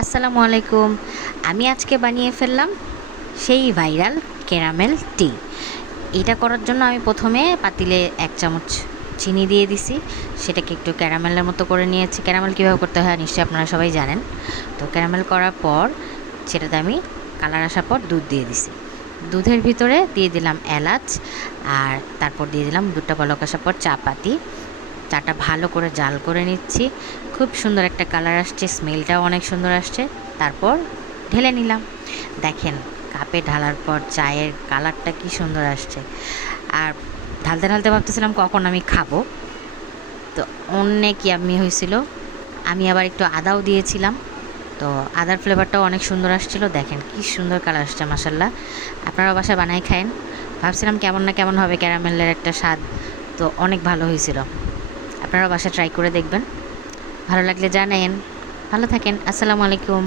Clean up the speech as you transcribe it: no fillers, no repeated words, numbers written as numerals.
আসসালামু আলাইকুম। আমি আজকে বানিয়ে ফেললাম সেই ভাইরাল ক্যারামেল টি। এটা করার জন্য আমি প্রথমে পাতিলে 1 চামচ চিনি দিয়ে দিছি। সেটাকে একটু ক্যারামেলের মতো করে নিয়েছি। ক্যারামেল কীভাবে করতে হয় নিশ্চয়ই আপনারা সবাই জানেন। তো ক্যারামেল করার পর সেটাতে আমি কালার আসার পর দুধ দিয়ে দিছি। দুধের ভিতরে দিয়ে দিলাম এলাচ, আর তারপর দিয়ে দিলাম দুধটা বলক আসার পর চা পাতি। চাটা ভালো করে জাল করে নিচ্ছি। খুব সুন্দর একটা কালার আসছে, স্মেলটাও অনেক সুন্দর আসছে। তারপর ঢেলে নিলাম। দেখেন কাপে ঢালার পর চায়ের কালারটা কি সুন্দর আসছে। আর ঢালতে ঢালতে ভাবতেছিলাম কখন আমি খাবো, তো অনেক ইয়াম্মি হয়েছিল। আমি আবার একটু আদাও দিয়েছিলাম, তো আদার ফ্লেভারটাও অনেক সুন্দর আসছিল। দেখেন কি সুন্দর কালার আসছে, মাশাল্লাহ। আপনারাও বাসায় বানাই খায়েন। ভাবছিলাম কেমন না কেমন হবে ক্যারামেলের একটা স্বাদ, তো অনেক ভালো হয়েছিল। আপনারা বাসায় ট্রাই করে দেখবেন। ভালো লাগলে জানায়েন। ভালো থাকেন। আসসালামু আলাইকুম।